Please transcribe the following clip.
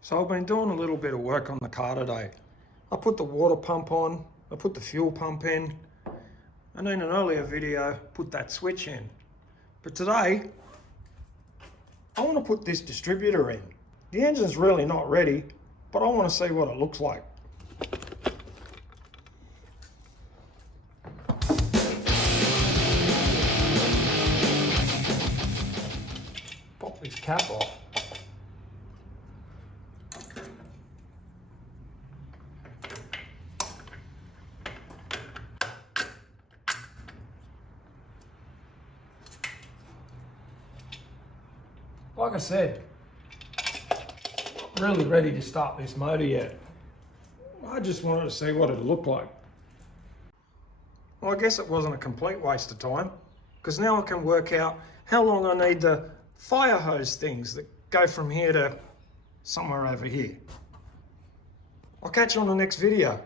So I've been doing a little bit of work on the car today. I put the water pump on, I put the fuel pump in, and in an earlier video, put that switch in. But today, I want to put this distributor in. The engine's really not ready, but I want to see what it looks like. Pop this cap off. Like I said, not really ready to start this motor yet. I just wanted to see what it looked like. Well, I guess it wasn't a complete waste of time, because now I can work out how long I need the fire hose things that go from here to somewhere over here. I'll catch you on the next video.